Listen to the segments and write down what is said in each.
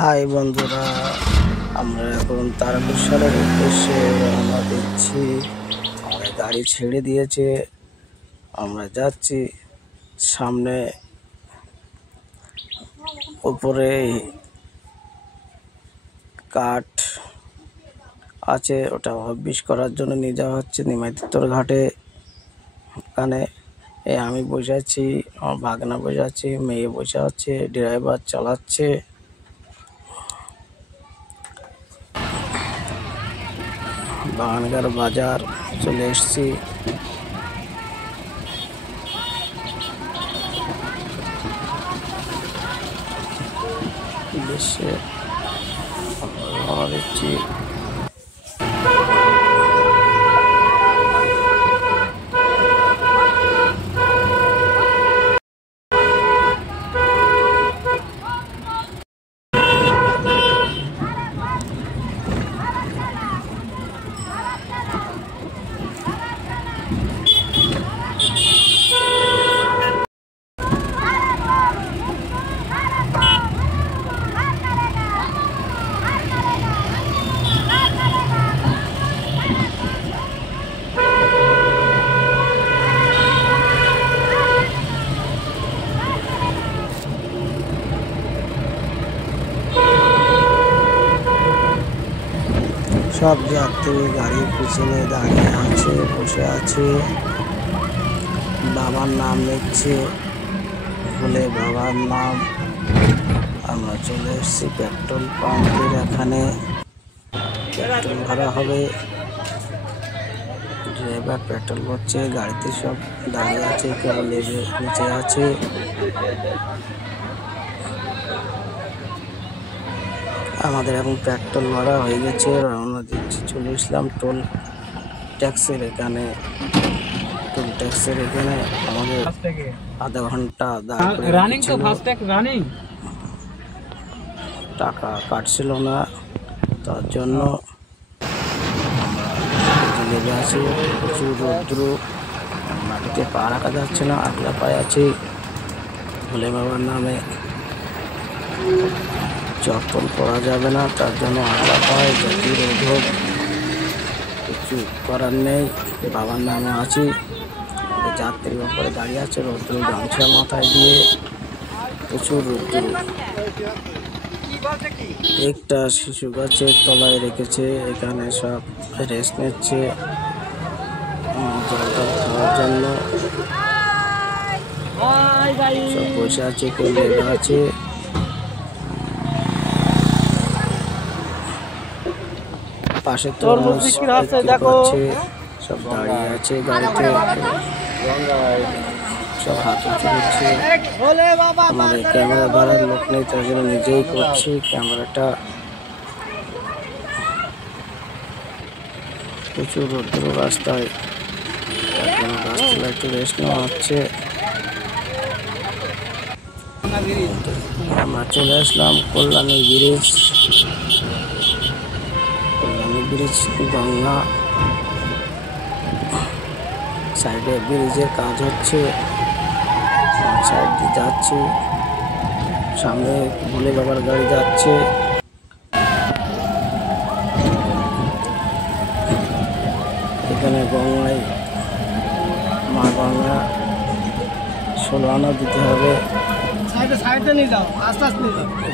High বন্ধুরা, আমরা এখন তারকেশ্বরের উদ্দেশ্যে রওনা দিচ্ছি। আমাদের গাড়ি ছেড়ে দিয়েছে, আমরা যাচ্ছি। সামনে উপরে কাঠ আছে, ওটা হবিষ করার জন্য নিয়ে যাওয়া হচ্ছে নিমাইতিত্তর ঘাটে। ওখানে আমি বসে আছি, আমার ভাগনা বসে আছে, মেয়ে বসে আছে, ড্রাইভার চালাচ্ছে। বাগানগার বাজার চলে এসেছি। দেশে রওনা দিচ্ছি। সব যাত্রী গাড়ির পিছনে দাঁড়িয়ে আছে, বসে আছে, বাবার নাম নিচ্ছে, ভুলে বাবার নাম। আমরা চলে এসেছি পেট্রোল পাম্পের এখানে। পেট্রোল ভরা হবে, ড্রাইভার পেট্রোল ভরছে, গাড়িতে সব দাঁড়িয়ে আছে, কেউ নেমে নিচে আছে। আমাদের এখন পেট্রোল ভরা হয়ে গেছে, রওনা দিচ্ছি। চলে এসলাম টোল ট্যাক্সের এখানে। টোল ট্যাক্সের এখানে আমাদের আধা ঘন্টা টাকা কাটছিল না, তার জন্য লেগে আছি। প্রচুর রৌদ্র, মাটিতে পা রাখা যাচ্ছে না, আগলা পায়ে আছি। ভোলে বাবার নামে চপ্পল পরা যাবে না, তার জন্য আগলা পায়ে যতই রোদ হোক কিছু করার নেই। বাবার নামে আছি। যাত্রীর উপরে দাঁড়িয়ে আছে, রৌদ্র গামছা মাথায় দিয়ে, প্রচুর রৌদ্র। একটা শিশু গাছের তলায় রেখেছে, এখানে সব রেস্ট নিচ্ছে জলটা খাওয়ার জন্য। সব বসে আছে, কেউ লেগে আছে। পাশে তরমুজ আছে, সব দাঁড়িয়ে আছে গাড়িতে, সব হাত উঁচু করছে। আমাদের ক্যামেরা ধরার লোক নেই, তার জন্য নিজেই করছি ক্যামেরাটা। প্রচুর রৌদ্র রাস্তায়, গাছতলা একটু রেস্ট নেওয়া হচ্ছে। আমরা চলে আসলাম কল্যাণী ব্রিজ। কল্যাণী ব্রিজ গঙ্গা সাইডে ব্রিজের কাজ হচ্ছে, সাইড দিয়ে যাচ্ছি। সামনে ভোলে বাবার গাড়ি যাচ্ছে। এখানে গঙ্গায় মা গঙ্গা 16 আনা দিতে হবে।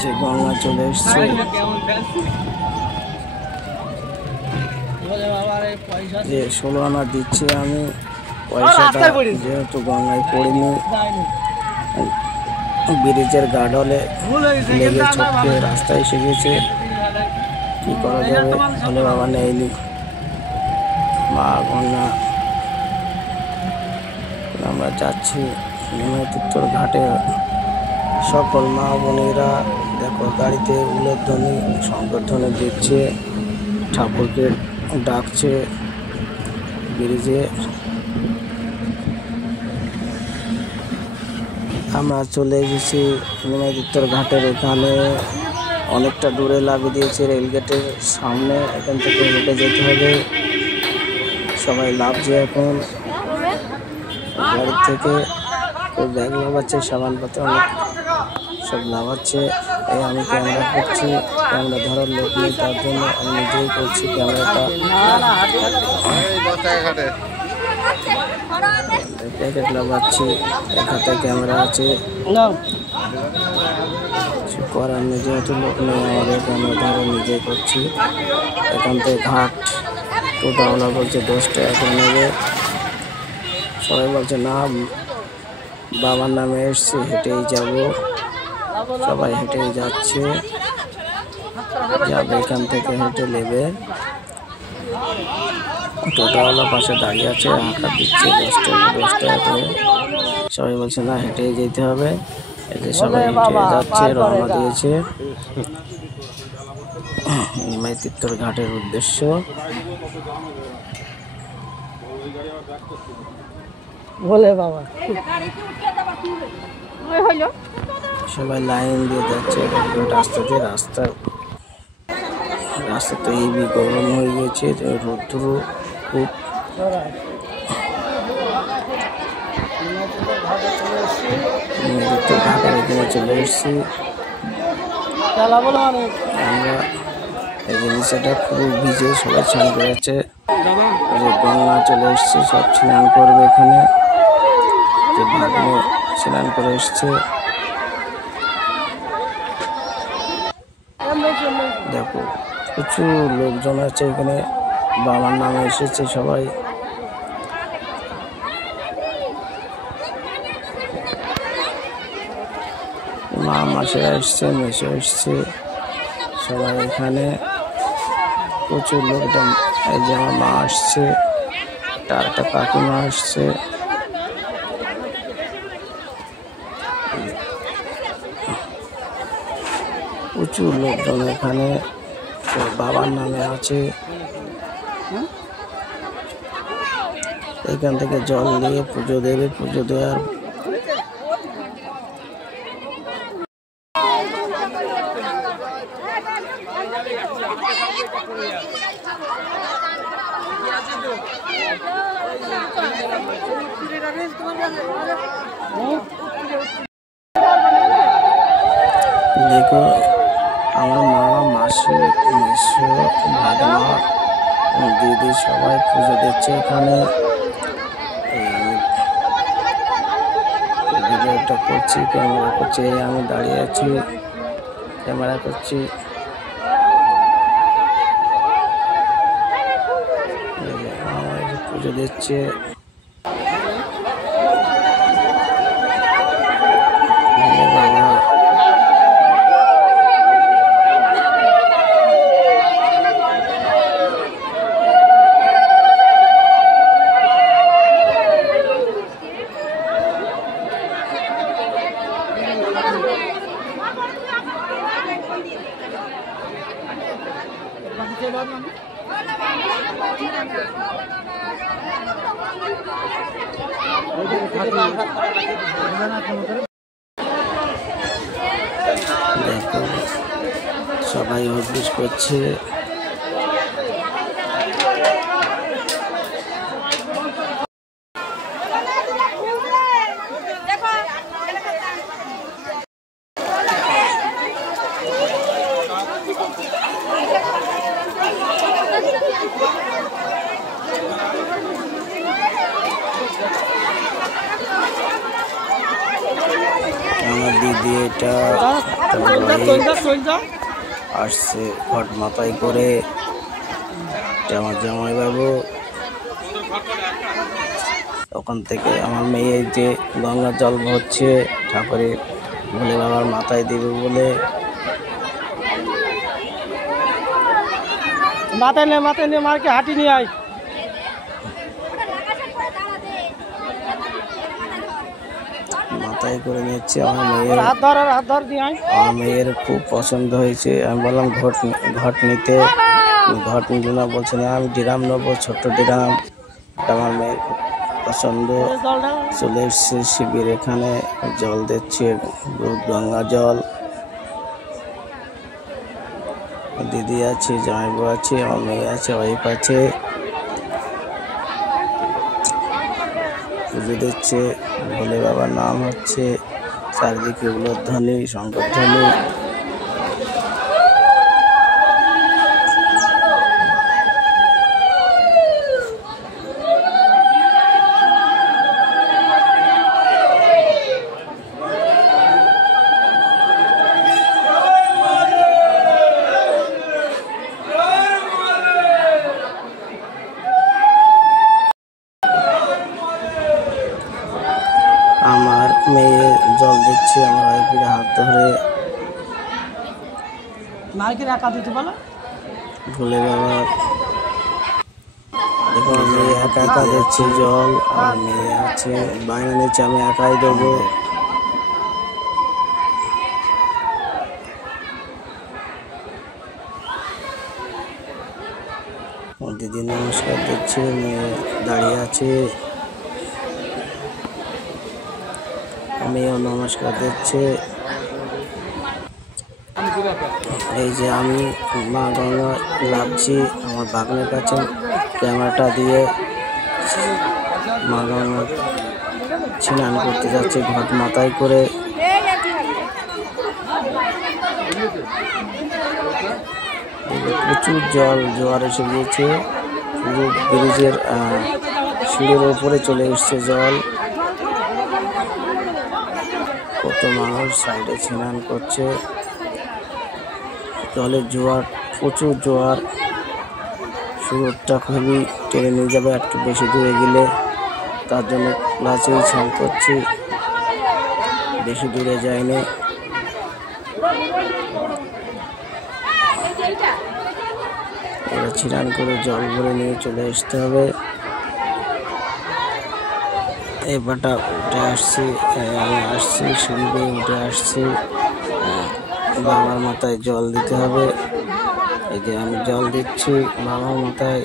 যে গঙ্গা চলে এসছে, যে 16 আনা দিচ্ছি আমি। পয়সাটা যেহেতু গঙ্গায় পড়িনি, ব্রিজের গার্ডলে লেগে ছটকে রাস্তায় এসে গেছে, কি করা যাবে। ভোলে বাবা নেয়নি, মা গঙ্গা। আমরা যাচ্ছি নিমাইতিত্তর ঘাটে। সকল মা বোনেরা দেখো গাড়িতে উলধ্বনি সংবর্ধনা দিচ্ছে, ঠাকুরকে ডাকছে ব্রিজে। আমরা চলে এসেছি নিমাইতিত্তর ঘাটের এখানে। অনেকটা দূরে লাগিয়ে দিয়েছে রেলগেটের সামনে, এখান থেকে হেঁটে যেতে হবে। সবাই লাফছে এখন গাড়ি থেকে, কেউ ব্যাগ লাগাচ্ছে, সাবান পাতে অনেক सब लावाচ্ছে। এই আমি ক্যামেরা করছি, ক্যামেরা ধরার লোক নেই, তার জন্য আমি নিজেই করছি ক্যামেরাটা। প্যাকেট লাগাচ্ছি, এক হাতে ক্যামেরা আছে, করার নিজে একটু লোক নেই আমাদের, ক্যামেরা ধরে নিজেই করছি। এখান থেকে ঘাট টোটাওয়ালা বলছে 10 টাকা করে নেবে, সবাই বলছে না বাবার নামে এসছি হেঁটেই যাব, সবাই হেঁটেই যাচ্ছে, যাবে এখান থেকে হেঁটে নেবে। টোটোওয়ালা পাশে দাঁড়িয়ে আছে, হাঁকা দিচ্ছে 10 টাকা করে, সবাই বলছে না হেঁটেই যেতে হবে। এই যে সবাই হেঁটে যাচ্ছে, রওনা দিয়েছে নিমাইতিত্তর ঘাটের উদ্দেশ্য। বলে বাবা সবাই লাইন দিয়ে যাচ্ছে রাস্তা দিয়ে, রাস্তা তো হেবি গরম হয়ে গেছে, রৌদ্র খুব। ঘাটের এখানে চলে এসেছি আমরা। এই জিনিসটা খুব ভিজে, সবাই স্নান করেছে, গঙ্গা চলে এসছে, সব স্নান করবে এখানে, যে ভাগ্নে স্নান করে এসছে। দেখো প্রচুর লোকজন আছে এখানে, বাবার নামে এসেছে সবাই। মা মাসিরা এসছে, মেসো এসছে, সবাই এখানে প্রচুর লোকজন। এই যে আমার মা আসছে, তার একটা কাকিমা আসছে, প্রচুর লোকজন এখানে বাবার নামে আছে। এখান থেকে জল দিয়ে পুজো দেবে, পুজো দেওয়ার দেখো আমার মা, মাসি, মেসো, ভাগনা, দিদি সবাই পুজো দিচ্ছে এখানে। ভিডিওটা করছি, ক্যামেরা করছি, আমি দাঁড়িয়ে আছি ক্যামেরা করছি। পুজো দিচ্ছে, দেখো সবাই হবিষ করছে। আমার দিদি এটা আসছে ঘট মাথায় করে, আমার জামাইবাবু। ওখান থেকে আমার মেয়ে যে গঙ্গার জল ভরছে ঠাকুরে ভোলে বাবার মাথায় দেবে বলে। মাথায় নে মারকে হাঁটি নিয়ে আয়। মাথায় করে নিচ্ছে আমার মেয়ের, আমার মেয়ের খুব পছন্দ হয়েছে। আমি বললাম ঘট নিতে, ঘট নিল না, বলছে না আমি ড্রাম নেবো, ছোট্ট ড্রাম। আমার মেয়ের খুব পছন্দ। চলে এসছে শিবির, এখানে জল দিচ্ছে, গঙ্গা জল। দিদি আছে, জামাইবু আছে, আমার মেয়ে আছে, ওয়াইফ আছে, পুজো দিচ্ছে। ভোলে বাবার নাম হচ্ছে, চারিদিকে উলুধ্বনি, শঙ্করধ্বনি। আমার ওয়াইফের হাত ধরে। ভুলে যাওয়ার দেখো আমি একা একা দিচ্ছি জল, আর মেয়ে আছে বাইরে নিচে, আমি একাই দেবো। দিদি নমস্কার দিচ্ছে, মেয়ে দাঁড়িয়ে আছে, মেয়েও নমস্কার দিচ্ছে। এই যে আমি মা গঙ্গা লাভছি, আমার বাগানের কাছে ক্যামেরাটা দিয়ে মা গঙ্গা স্নান করতে যাচ্ছি ঘট মাথায় করে। প্রচুর জোয়ার এসে গিয়েছে, পুরো ব্রিজের সিঁড়ির ওপরে চলে এসছে জল। কত মানুষ সাইডে স্নান করছে, জলের জোয়ার, প্রচুর জোয়ার। সুরতটা খুবই টেনে নিয়ে যাবে একটু বেশি দূরে গেলে, তার জন্য ক্লাসেই স্নান করছি, বেশি দূরে যায়নি। এবার স্নান করে জল ভরে নিয়ে চলে আসতে হবে। এবারটা উঠে আসছি, আমি আসছি সিঁড়ি দিয়ে উঠে আসছি, বাবার মাথায় জল দিতে হবে। এই যে আমি জল দিচ্ছি বাবার মাথায়,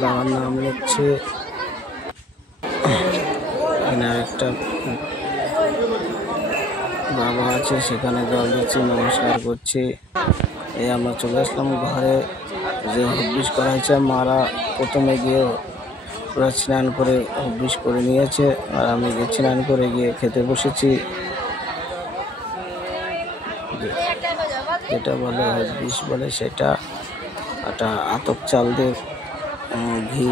বাবার নাম নিচ্ছি। এখানে একটা বাবা আছে, সেখানে জল দিচ্ছি, নমস্কার করছি। এই আমরা চলে আসলাম ঘরে। যে হবিষ করা হয়েছে, মারা প্রথমে গিয়ে পুরো স্নান করে হবিষ করে নিয়েছে, আর আমি গিয়ে স্নান করে গিয়ে খেতে বসেছি। যেটা বলে হবিষ বলে, সেটা একটা আতপ চাল দিয়ে ঘি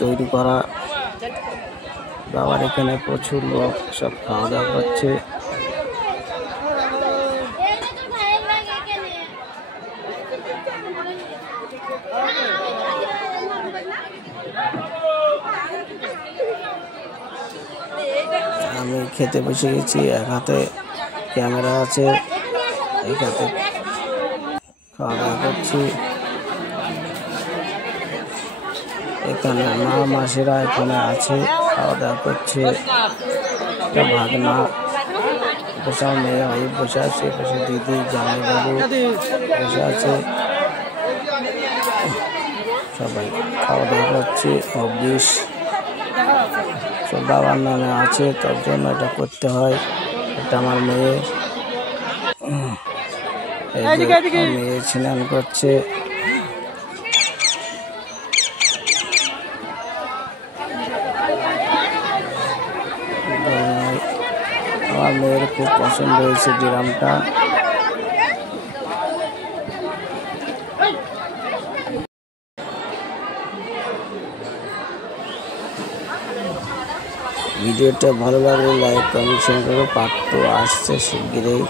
তৈরি করা। বাবার এখানে প্রচুর লোক সব খাওয়া দাওয়া করছে। আমি খেতে বসে গেছি, এক হাতে ক্যামেরা আছে, এক হাতে খাওয়া দাওয়া করছি। এখানে মা মাসিরা এখানে আছে, খাওয়া দাওয়া করছে। ভাগনা বসে, মেয়ে ভাই বসে আছে, বসে দিদি জামাই বাবু বসে আছে, সবাই খাওয়া দাওয়া করছে। হবিষ সব বাবার নামে আছে, তার জন্য এটা করতে হয়। এটা আমার মেয়ে, মেয়ে স্নান করছে। আমার মেয়ের খুব পছন্দ হয়েছে ড্রামটা। ভিডিওটা ভালো লাগলে লাইক কমেন্ট শেয়ার করো। পার্ট 2 আসছে শিগগিরই।